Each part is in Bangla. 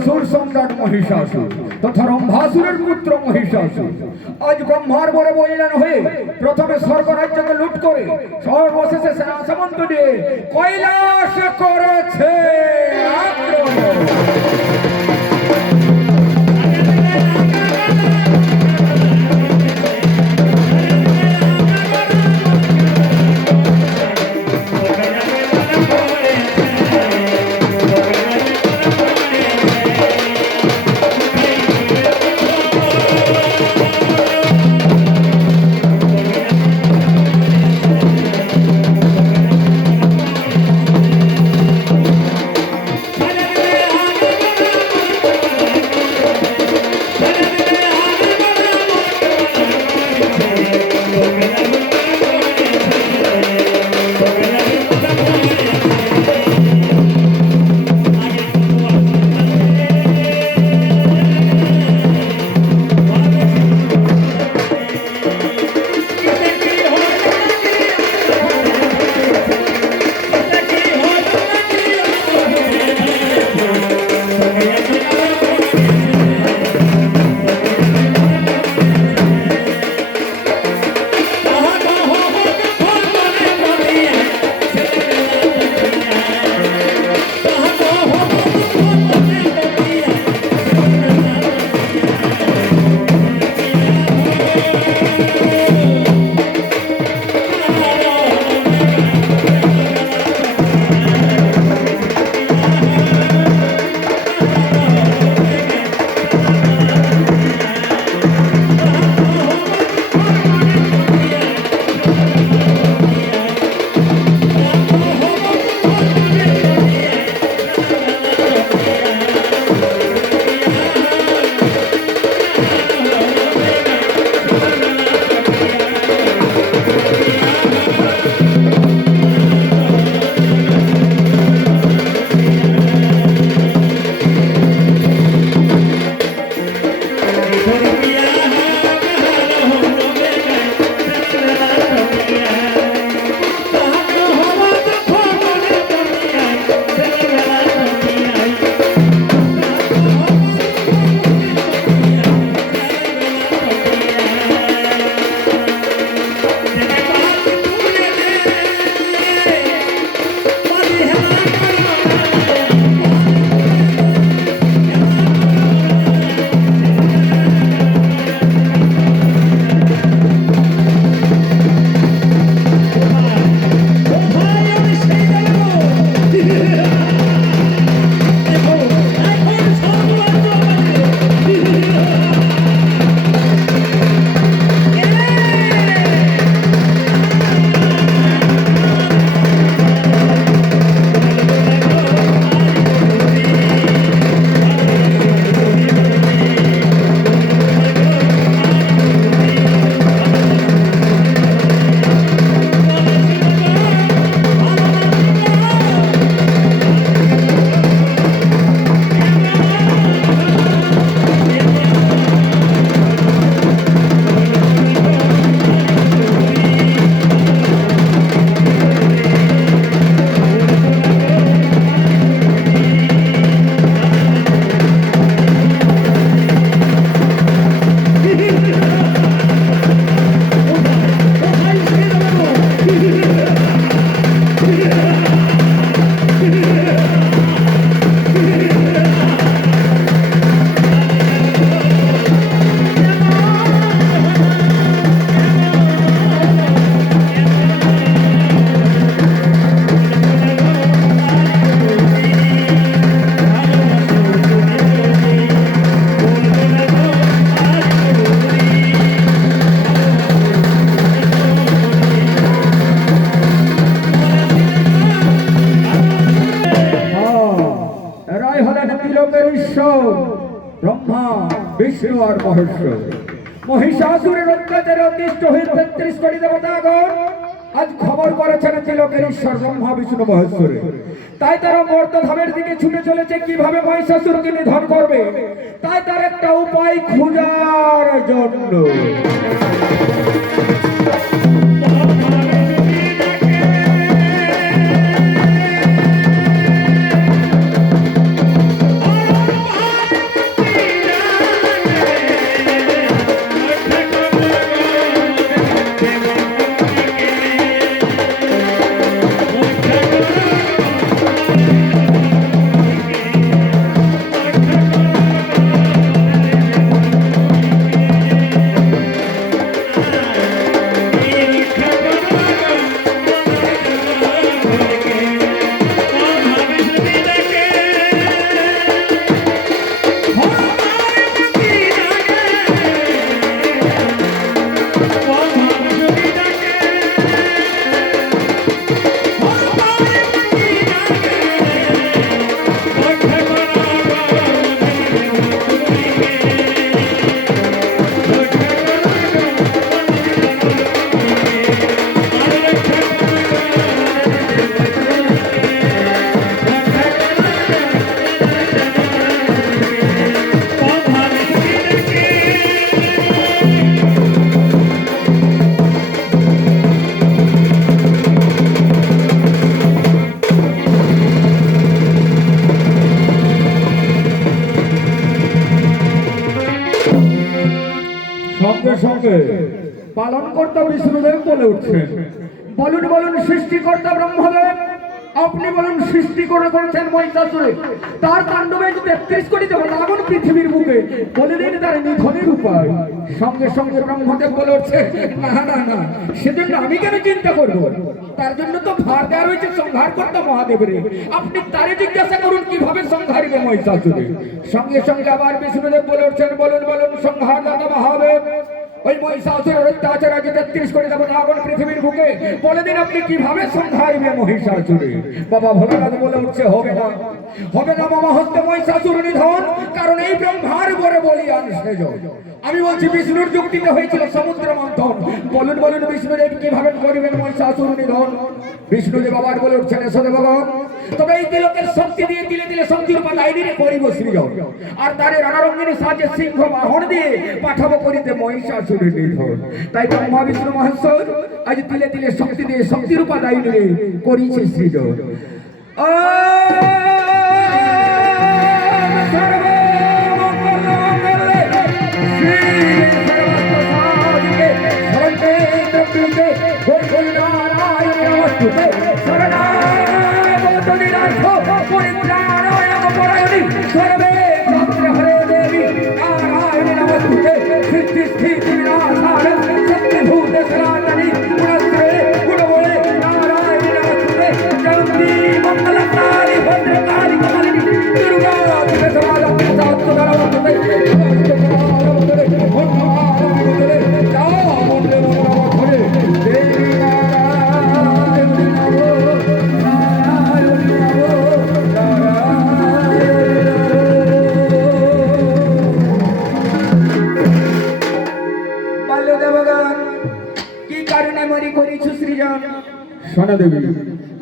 অসুর সম্রাট মহিষাসুর তথা রম্ভাসুরের পুত্র মহিষাসুর আজ ব্রহ্মার বরে বলিলান হয়ে প্রথমে স্বর্গরাজ্যকে লুট করে সর্বশেষে সেনা সামন্ত দিয়ে কৈলাস করেছে আক্রমণ। ব্রহ্মা বিষ্ণু আর মহেশ্বর মহিষাসুরের অত্যাচারে অতিষ্ঠ হয়ে ৩৩ কোটি দেবতাগণ আজ খবর করেছেন তিলকের ঈশ্বর ব্রহ্মা বিষ্ণু মহেশ্বরে। তাই তারা মর্তধামের দিকে ছুটে চলেছে কিভাবে মহিষাসুরকে নিধন করবে, তাই তার একটা উপায় খোঁজার জন্য। কে? পালন কর্তা বিষ্ণুদেব বলে উঠছেন। বলুন বলুন সৃষ্টিকর্তা ব্রহ্মদেব, আপনি বলুন সৃষ্টি করেছেন মহিষাসুরে, তার তাণ্ডবে 33 কোটি দেবতাগণ পৃথিবীর বুকে, বলে দিন তার নিধনের উপায়। সঙ্গে সঙ্গে ব্রহ্মদেব বলে উঠছে, না না না, সেজন্য আমি কেন চিন্তা করব? তার জন্য তো ভার দেওয়া রয়েছে সংহার কর্তা মহাদেবের। আপনি তারে জিজ্ঞাসা করুন কিভাবে সংহারিবে মহিষাসুরে। সঙ্গে সঙ্গে আবার বিষ্ণুদেব বলে উঠছেন, বলুন বলুন সংহার দাতা মহাদেব, ওই মহিষাসুরের অত্যাচার আজ 33 কোটি দেবতাগণ পৃথিবীর বুকে, বলে দিন আপনি কিভাবে সংহারিবে মহিষাসুরে। বাবা ভোলানাথ বলে উঠছে, হবে না, হবে না বাবা হস্তে মহিষাসুর নিধন, কারণ এই ব্রহ্মার বরে বলিয়ান সেজন। আমি বলছি বিষ্ণুর যুক্তিতে হয়েছিল সমুদ্র মন্থন, বলুন বলুন বিষ্ণুদেব কিভাবে করিবেন মহিষাসুর নিধন। বিষ্ণুদেব আবার বলে উঠছেন, এসো দেবগণ, তবে এই তিলকের শক্তি দিয়ে তিলে তিলে শক্তির পাতাইনি করিব সৃজন, আর তারে রণরঙ্গিনী সাজে সিংহ বাহন দিয়ে পাঠাবো করিতে মহিষাসুরের নিধন। তাই ব্রহ্মা বিষ্ণু মহেশ্বর আজ তিলে তিলে শক্তি দিয়ে শক্তির উপাদায়নী করিছে সৃজন।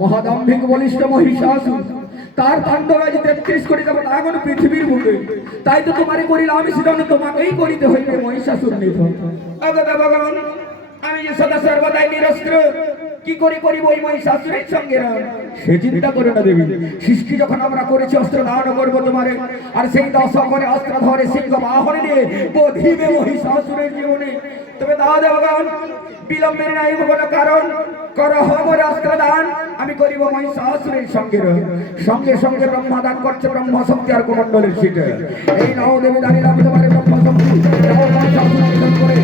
মহাদাম্ভিক বলিষ্ঠ মহিষাসুর, তার তাণ্ডব আজ 33 কোটি দেবতাগণ পৃথিবীর বুকে, তাই তো তোমারে করিলাম সেজন্য তোমাকেই করিতে হইবে মহিষাসুর নিধন। ওগো দেবগণ, আমি যে সদা সর্বদাই নিরস্ত্র, কি করি করিব ওই মহিষাসুরের সঙ্গে রাম? সে চিন্তা করে না দেবী, সৃষ্টি যখন আমরা করেছি অস্ত্র দান করবো তোমারে, আর সেই দশা করে অস্ত্র ধরে সিংহ বাহন নিয়ে বধিবে মহিষাসুরের জীবনে। তবে দাও দেবগণ, বিলম্বের নাই কোনো কারণ, করহ মোর অস্ত্র দান, আমি করিব মহিষাসুরের সঙ্গে। সঙ্গে সঙ্গে ব্রহ্মা দান করছে ব্রহ্ম শক্তি আর কুমণ্ডলের সিটে। এই নাও দেবী দাঁড়িয়ে তোমার ব্রহ্ম শক্তি, করে